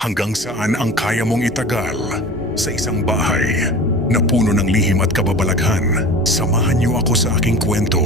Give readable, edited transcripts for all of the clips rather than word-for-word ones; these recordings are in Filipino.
Hanggang saan ang kaya mong itagal sa isang bahay na puno ng lihim at kababalaghan? Samahan niyo ako sa aking kwento.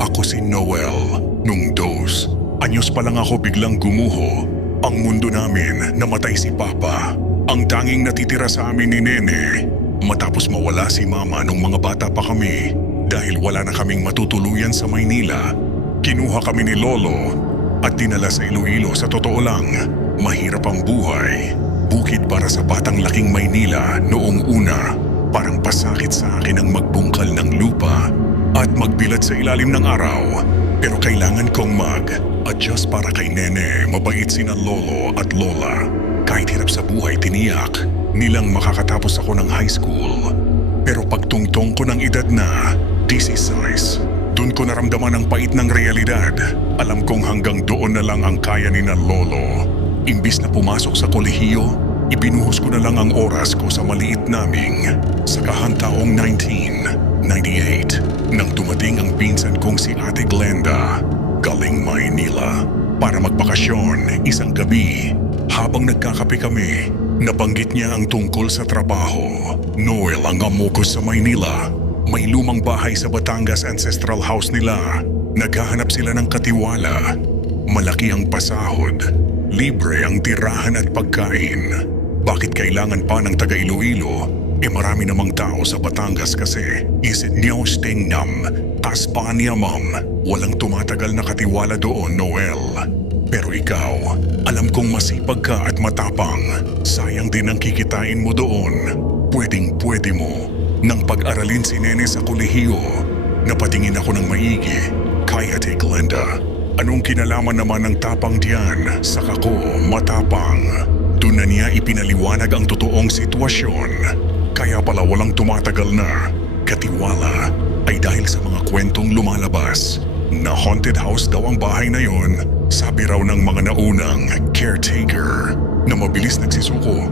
Ako si Noel. Nung 2 anyos pa lang ako biglang gumuho ang mundo namin. Namatay si Papa, ang tanging natitira sa amin ni Nene. Matapos mawala si Mama nung mga bata pa kami dahil wala na kaming matutuluyan sa Maynila, kinuha kami ni Lolo at dinala sa Iloilo. Sa totoo lang, mahirap ang buhay. Bukid para sa batang laking Maynila noong una. Parang pasakit sa akin ang magbungkal ng lupa at magbilad sa ilalim ng araw. Pero kailangan kong mag-adjust para kay Nene. Mabait sina Lolo at Lola. Kahit hirap sa buhay, tiniyak nilang makakatapos ako ng high school. Pero pagtungtong ko ng edad na 16, doon ko naramdaman ang pait ng realidad. Alam kong hanggang doon na lang ang kaya ni na Lolo. Imbis na pumasok sa kolehiyo, ibinuhos ko na lang ang oras ko sa maliit naming sakahan taong 1998 nang dumating ang pinsan kong si Ate Glenda galing Maynila para magbakasyon. Isang gabi, habang nagkakape kami, nabanggit niya ang tungkol sa trabaho. Noel, ang amo ko sa Maynila, may lumang bahay sa Batangas, ancestral house nila. Naghahanap sila ng katiwala. Malaki ang pasahod, libre ang tirahan at pagkain. Bakit kailangan pa ng taga Iloilo? Marami namang tao sa Batangas kasi. Isit niyo sting nam, taspanya ma'am. Walang tumatagal na katiwala doon, Noel. Pero ikaw, alam kong masipag ka at matapang. Sayang din ang kikitain mo doon. Pwedeng-pwede mo nang pag-aralin si Nene sa kolehiyo. Napatingin ako ng maigi kay Ate Glenda. Anong kinalaman naman ng tapang diyan? Saka ko matapang. Doon na niya ipinaliwanag ang totoong sitwasyon. Kaya pala walang tumatagal na katiwala ay dahil sa mga kwentong lumalabas na haunted house daw ang bahay na yon. Sabi raw ng mga naunang caretaker na mabilis nagsisuko.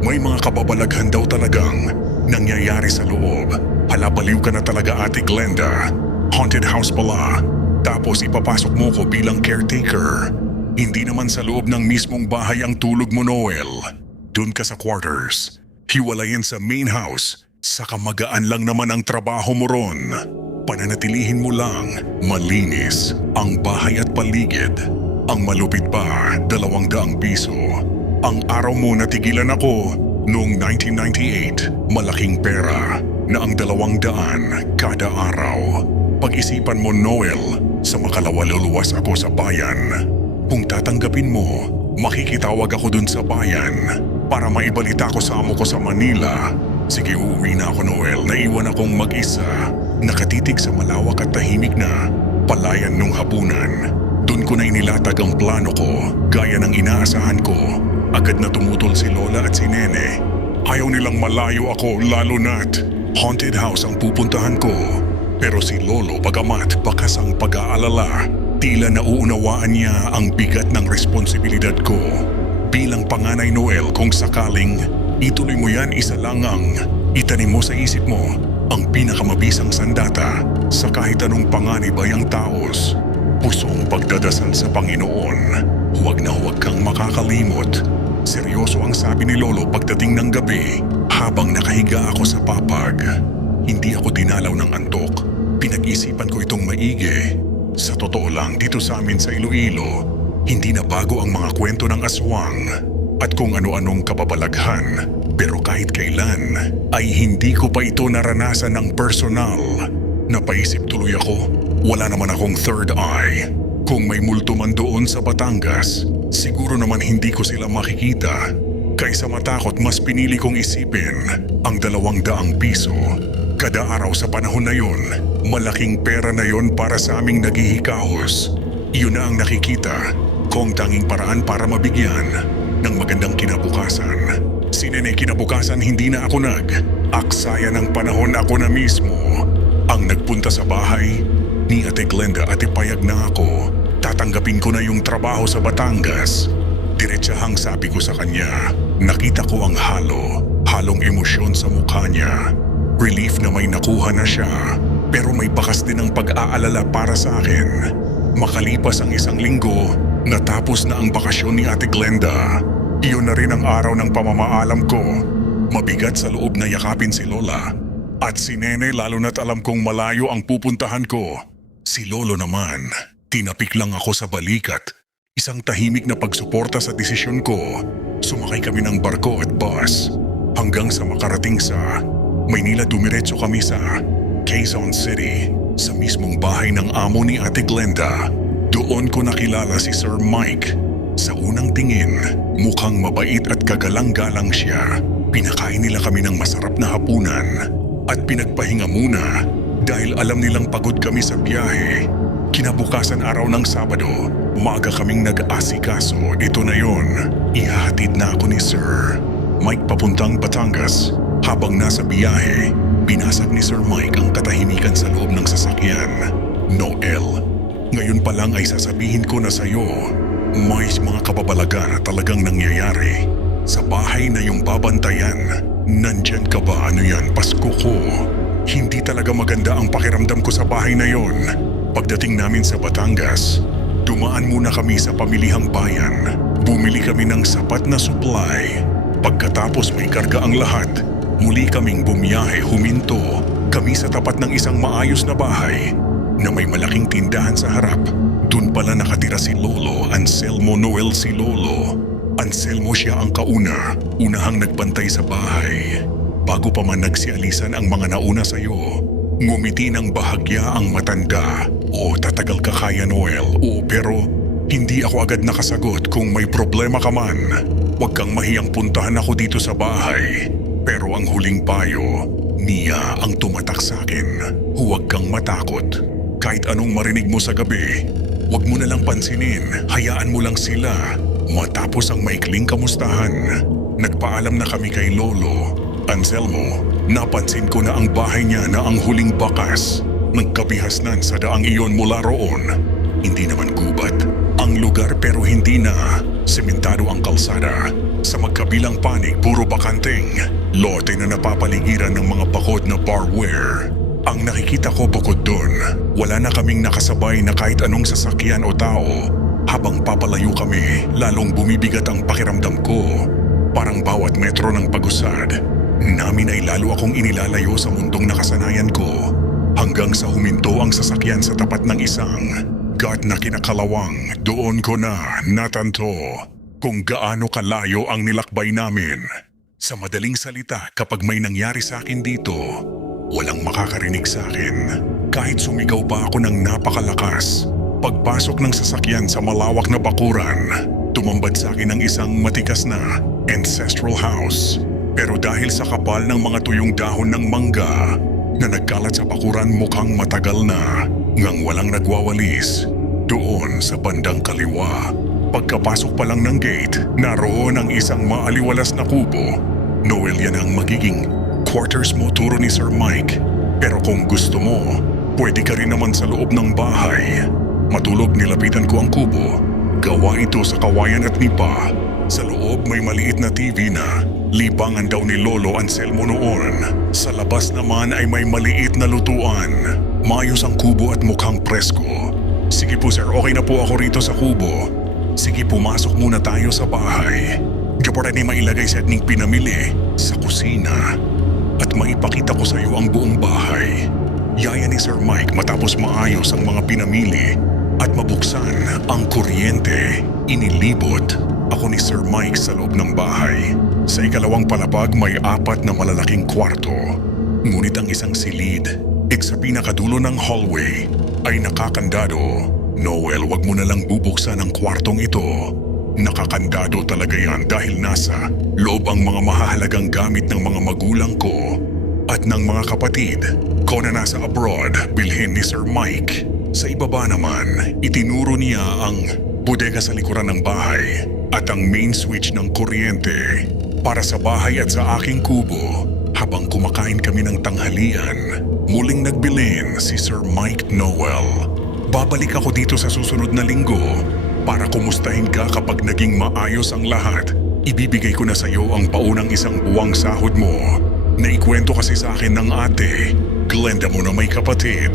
May mga kababalaghan daw talagang nangyayari sa loob. Halabaliw ka na talaga, Ate Glenda. Haunted house pala. Tapos ipapasok mo ko bilang caretaker. Hindi naman sa loob ng mismong bahay ang tulog mo, Noel. Doon ka sa quarters. Hiwalayin sa main house. Saka magaan lang naman ang trabaho mo ron. Pananatilihin mo lang malinis ang bahay at paligid. Ang malupit pa, 200 piso. Ang araw mo natigilan ako noong 1998. Malaking pera na ang 200 kada araw. Pag-isipan mo, Noel, sa makalawaluluwas ako sa bayan. Kung tatanggapin mo, makikitawag ako dun sa bayan para maibalita ko sa amo ko sa Manila. Sige, uuwi na ako, Noel. Naiwan akong mag-isa, nakatitig sa malawak at tahimik na palayan nung hapunan. Doon ko na inilatag ang plano ko, gaya ng inaasahan ko. Agad na tumutol si Lola at si Nene. Ayaw nilang malayo ako, lalo na't haunted house ang pupuntahan ko. Pero si Lolo, bagamat bakas ang pag-aalala, tila nauunawaan niya ang bigat ng responsibilidad ko. Bilang panganay, Noel, kung sakaling ituloy mo yan, isa lang ang itanim mo sa isip mo, ang pinakamabisang sandata sa kahit anong panganib ay ang taos. Pusong pagdadasal sa Panginoon. Huwag na huwag kang makakalimot. Seryoso ang sabi ni Lolo pagdating ng gabi habang nakahiga ako sa papag. Hindi ako dinalaw ng antok. Pinag-isipan ko itong maigi. Sa totoo lang, dito sa amin sa Iloilo, hindi na bago ang mga kwento ng aswang at kung ano-anong kababalaghan. Pero kahit kailan ay hindi ko pa ito naranasan ng personal. Napaisip tuloy ako, wala naman akong third eye. Kung may multo man doon sa Batangas, siguro naman hindi ko sila makikita. Kaysa matakot, mas pinili kong isipin ang 200 piso. Kada araw sa panahon na yun, malaking pera na yon para sa aming naghihikahos. Iyon na ang nakikita kong tanging paraan para mabigyan ng magandang kinabukasan. Si Nene, kinabukasan hindi na ako nag-aksaya ng panahon, ako na mismo ang nagpunta sa bahay ni Ate Glenda at ipayag na ako. Tatanggapin ko na yung trabaho sa Batangas. Diretsahang sabi ko sa kanya, nakita ko ang halong emosyon sa mukha niya. Relief na may nakuha na siya, pero may bakas din ng pag-aalala para sa akin. Makalipas ang 1 linggo, natapos na ang bakasyon ni Ate Glenda. Iyon na rin ang araw ng pamamaalam ko. Mabigat sa loob na yakapin si Lola. At si Nene lalo na't alam kong malayo ang pupuntahan ko. Si Lolo naman, tinapik lang ako sa balikat. Isang tahimik na pagsuporta sa desisyon ko. Sumakay kami ng barko at bus hanggang sa makarating sa Maynila. Dumiretso kami sa Quezon City, sa mismong bahay ng amo ni Ate Glenda. Doon ko nakilala si Sir Mike. Sa unang tingin, mukhang mabait at kagalang-galang siya. Pinakain nila kami ng masarap na hapunan at pinagpahinga muna dahil alam nilang pagod kami sa biyahe. Kinabukasan araw ng Sabado, maaga kaming nag-asikaso. Ito na yon, ihahatid na ako ni Sir Mike papuntang Batangas. Habang nasa biyahe, binasag ni Sir Mike ang katahimikan sa loob ng sasakyan. Noel, ngayon pa lang ay sasabihin ko na sa'yo, may mga kababalaga na talagang nangyayari. Sa bahay na yung babantayan, nandyan ka ba? Ano yan, Pasko ko? Hindi talaga maganda ang pakiramdam ko sa bahay na yon. Pagdating namin sa Batangas, dumaan muna kami sa pamilihang bayan. Bumili kami ng sapat na supply. Pagkatapos may karga ang lahat, muli kaming bumiyahe. Huminto kami sa tapat ng isang maayos na bahay na may malaking tindahan sa harap. Doon pala nakatira si Lolo Anselmo Noel. Si Lolo Anselmo siya ang unahang nagbantay sa bahay. Bago pa man nagsialisan ang mga nauna sa'yo, ngumiti ng bahagya ang matanda. O tatagal ka kaya, Noel. O pero hindi ako agad nakasagot. Kung may problema ka man, huwag kang mahiyang puntahan ako dito sa bahay. Pero ang huling payo, niya ang tumatak sa akin. Huwag kang matakot. Kahit anong marinig mo sa gabi, huwag mo na lang pansinin. Hayaan mo lang sila. Matapos ang maikling kamustahan, nagpaalam na kami kay Lolo Anselmo. Napansin ko na ang bahay niya na ang huling bakas. Nagkabihasnan sa daang iyon mula roon. Hindi naman gubat ang lugar pero hindi na sementado ang kalsada. Sa magkabilang panig, puro bakanteng lote na napapaligiran ng mga bakod na barware. Ang nakikita ko bukod doon, wala na kaming nakasabay na kahit anong sasakyan o tao. Habang papalayo kami, lalong bumibigat ang pakiramdam ko. Parang bawat metro ng pagusad namin ay lalo akong inilalayo sa mundong nakasanayan ko. Hanggang sa huminto ang sasakyan sa tapat ng isang gat na kinakalawang. Doon ko na natanto kung gaano kalayo ang nilakbay namin. Sa madaling salita, kapag may nangyari sa akin dito, walang makakarinig sa akin. Kahit sumigaw pa ako ng napakalakas. Pagpasok ng sasakyan sa malawak na bakuran, tumambad sa akin ang isang matikas na ancestral house. Pero dahil sa kapal ng mga tuyong dahon ng mangga na nagkalat sa bakuran, mukhang matagal na ngang walang nagwawalis. Doon sa bandang kaliwa, pagkapasok pa lang ng gate, naroon ang isang maaliwalas na kubo. Noel, yan ang magiging quarters mo, turo ni Sir Mike. Pero kung gusto mo, pwede ka rin naman sa loob ng bahay. Matulog, nilapitan ko ang kubo. Gawa ito sa kawayan at nipa. Sa loob may maliit na TV na libangan daw ni Lolo Anselmo noon. Sa labas naman ay may maliit na lutuan. Maayos ang kubo at mukhang presko. Sige po sir, okay na po ako rito sa kubo. Sige, pumasok muna tayo sa bahay. Kapag ni mailagay sa ating pinamili sa kusina. At maipakita ko sa iyo ang buong bahay. Yaya ni Sir Mike matapos maayos ang mga pinamili at mabuksan ang kuryente. Inilibot ako ni Sir Mike sa loob ng bahay. Sa ikalawang palapag may 4 na malalaking kwarto. Ngunit ang isang silid, sa pinakadulo ng hallway, ay nakakandado. Noel, wag mo na lang bubuksan ang kwartong ito. Nakakandado talaga yan dahil nasa loob ang mga mahahalagang gamit ng mga magulang ko at ng mga kapatid ko na nasa abroad, bilhin ni Sir Mike. Sa ibaba naman, itinuro niya ang bodega sa likuran ng bahay at ang main switch ng kuryente para sa bahay at sa aking kubo. Habang kumakain kami ng tanghalian, muling nagbilin si Sir Mike. Noel, babalik ako dito sa susunod na linggo para kumustahin ka kapag naging maayos ang lahat. Ibibigay ko na sa iyo ang paunang 1 buwang sahod mo. Naikwento kasi sa akin ng ate Glenda mo na may kapatid.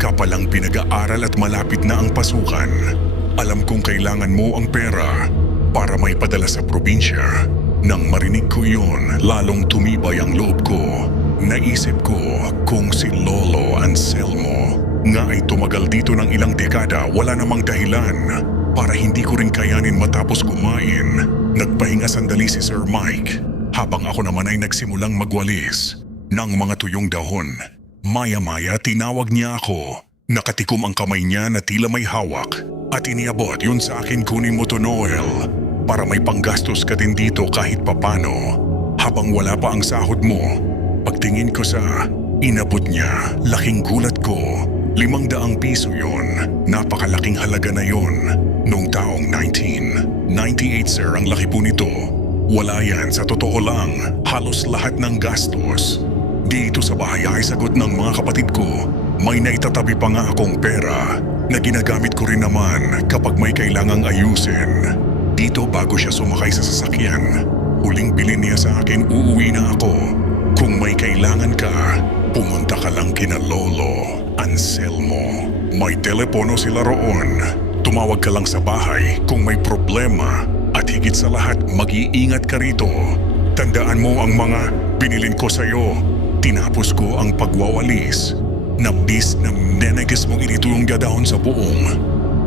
Kapalang pinag-aaral at malapit na ang pasukan. Alam kong kailangan mo ang pera. para may padala sa probinsya. Nang marinig ko iyon, lalong tumibay ang loob ko. Naisip ko kung si Lolo Anselmo nga ay tumagal dito ng ilang dekada, wala namang dahilan para hindi ko rin kayanin matapos kumain. Nagpahinga sandali si Sir Mike habang ako naman ay nagsimulang magwalis ng mga tuyong dahon. Maya-maya tinawag niya ako. Nakatikom ang kamay niya na tila may hawak at iniabot yun sa akin, kunin mo to, Noel, para may panggastos ka din dito kahit papano habang wala pa ang sahod mo. Pagtingin ko sa inabot niya, laking gulat ko. 500 piso yun. Napakalaking halaga na yun. Noong taong 1998, sir, ang laki po nito. Wala yan, sa totoo lang, halos lahat ng gastos. Dito sa bahay ay sagot ng mga kapatid ko. May naitatabi pa nga akong pera na ginagamit ko rin naman kapag may kailangang ayusin. Dito bago siya sumakay sa sasakyan, huling bilin niya sa akin, uuwi na ako. Kung may kailangan ka, pumunta ka lang kina Lolo Anselmo. May telepono sila roon. Tumawag ka lang sa bahay kung may problema at higit sa lahat, mag-iingat ka rito. Tandaan mo ang mga binilin ko sa'yo. Tinapos ko ang pagwawalis. Nabis na neneges mong initulong dadahon sa buong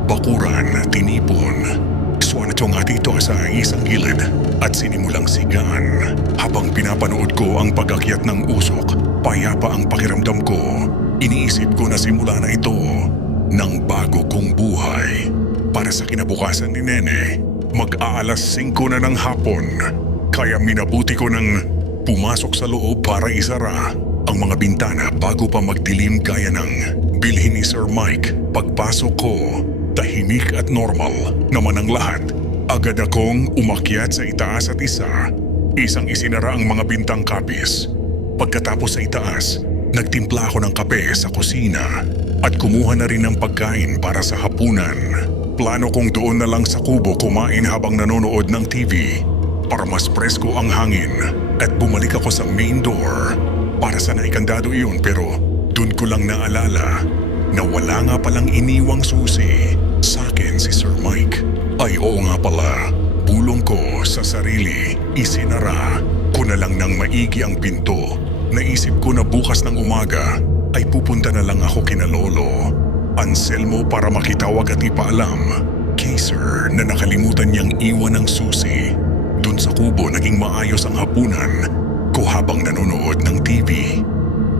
bakuran, tinipon. Swanatong nga dito sa isang gilid at sinimulang sigaan. Habang pinapanood ko ang pag-akyat ng usok, payapa ang pakiramdam ko. Iniisip ko na simula na ito ng bago kong buhay. Para sa kinabukasan ni Nene, mag-aalas 5 na ng hapon. Kaya minabuti ko ng pumasok sa loob para isara ang mga bintana bago pa magdilim gaya ng bilhin ni Sir Mike. Pagpasok ko, tahimik at normal naman ang lahat. Agad akong umakyat sa itaas at isang isinara ang mga bintang kapis. Pagkatapos sa itaas, nagtimpla ako ng kape sa kusina at kumuha na rin ng pagkain para sa hapunan. Plano kong doon na lang sa kubo kumain habang nanonood ng TV para mas presko ang hangin at bumalik ako sa main door. Para sa naikandado iyon, pero dun ko lang naalala na wala nga palang iniwang susi sa akin si Sir Mike. Ay oo nga pala, bulong ko sa sarili, isinara ko na lang ng maigi ang pinto. Naisip ko na bukas ng umaga ay pupunta na lang ako kina Lolo Anselmo para makitawag at ipaalam kay Sir na nakalimutan niyang iwan ng susi. Dun sa kubo naging maayos ang hapunan ko habang nanonood ng TV.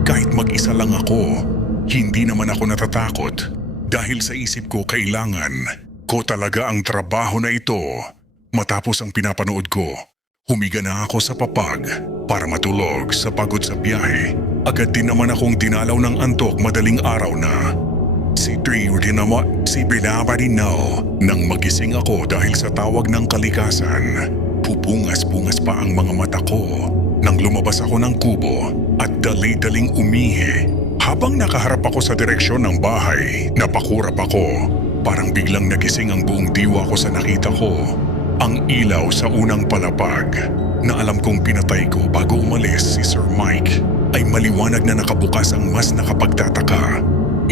Kahit mag-isa lang ako, hindi naman ako natatakot dahil sa isip ko kailangan ko talaga ang trabaho na ito. Matapos ang pinapanood ko, humiga na ako sa papag para matulog sa pagod sa biyahe. Agad din naman akong dinalaw ng antok, madaling araw na. Si Binabarino nang magising ako dahil sa tawag ng kalikasan. Pupungas-pungas pa ang mga mata ko nang lumabas ako ng kubo at dali-daling umihi. Habang nakaharap ako sa direksyon ng bahay, napakurap ako. Parang biglang nagising ang buong diwa ko sa nakita ko. Ang ilaw sa unang palapag na alam kong pinatay ko bago umalis si Sir Mike ay maliwanag na nakabukas ang mas nakapagtataka.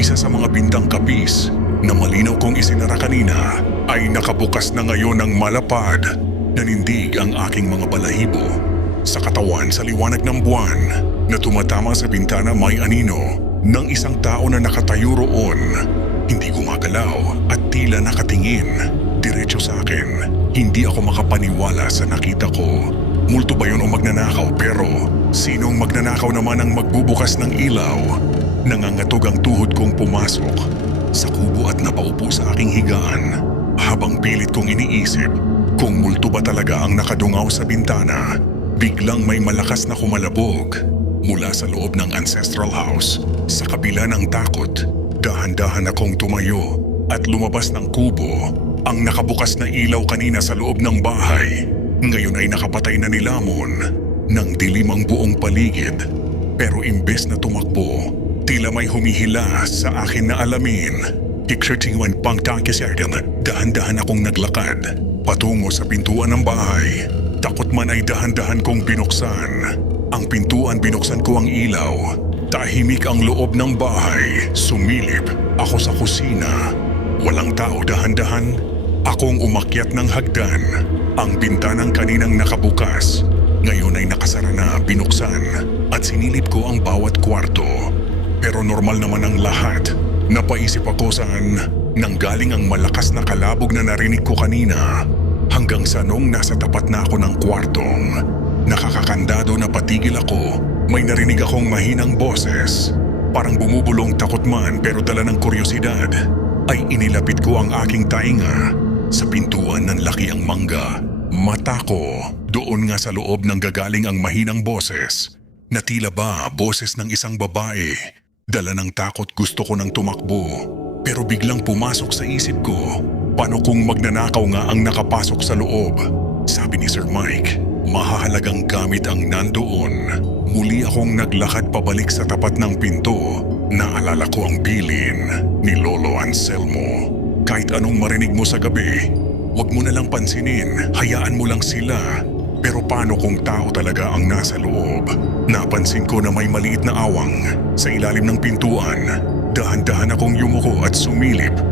Isa sa mga bintang kapis na malinaw kong isinara kanina ay nakabukas na ngayon ng malapad. Nanindig ang aking mga balahibo. Sa katawan sa liwanag ng buwan na tumatama sa bintana may anino ng isang tao na nakatayo roon. Hindi gumagalaw at tila nakatingin diretso sa akin. Hindi ako makapaniwala sa nakita ko. Multo ba yun o magnanakaw? Pero sinong magnanakaw naman ang magbubukas ng ilaw? Nangangatog ang tuhod kong pumasok sa kubo at napaupo sa aking higaan. Habang pilit kong iniisip kung multo ba talaga ang nakadungaw sa bintana, biglang may malakas na kumalabog mula sa loob ng ancestral house. Sa kabila ng takot, dahan-dahan akong tumayo at lumabas ng kubo. Ang nakabukas na ilaw kanina sa loob ng bahay, ngayon ay nakapatay na nilamon ng dilim ang buong paligid. Pero imbes na tumakbo, tila may humihila sa akin na alamin. Iksertingan pang tankisardan, dahan-dahan akong naglakad patungo sa pintuan ng bahay. Takot man ay dahan-dahan kong binuksan. Ang pintuan, binuksan ko ang ilaw. Tahimik ang loob ng bahay. Sumilip ako sa kusina. Walang tao, dahan-dahan Akong umakyat ng hagdan. Ang bintanang kaninang nakabukas, ngayon ay nakasara na, binuksan at sinilip ko ang bawat kwarto. Pero normal naman ang lahat. Napaisip ako saan nanggaling ang malakas na kalabog na narinig ko kanina. Hanggang sa nung nasa tapat na ako ng kwartong, nakakakandado na patigil ako, may narinig akong mahinang boses. Parang bumubulong takot man pero dala ng kuryosidad, ay inilapit ko ang aking tainga. Sa pintuan ng laki ang mangga. Mata ko, doon nga sa loob ng gagaling ang mahinang boses. Na tila ba boses ng isang babae. Dala ng takot gusto ko nang tumakbo. Pero biglang pumasok sa isip ko, paano kung magnanakaw nga ang nakapasok sa loob? Sabi ni Sir Mike, mahahalagang gamit ang nandoon. Muli akong naglakad pabalik sa tapat ng pinto. Naalala ko ang bilin ni Lolo Anselmo. Kahit anong marinig mo sa gabi, huwag mo na lang pansinin, hayaan mo lang sila. Pero paano kung tao talaga ang nasa loob? Napansin ko na may maliit na awang sa ilalim ng pintuan. Dahan-dahan akong yumuko at sumilip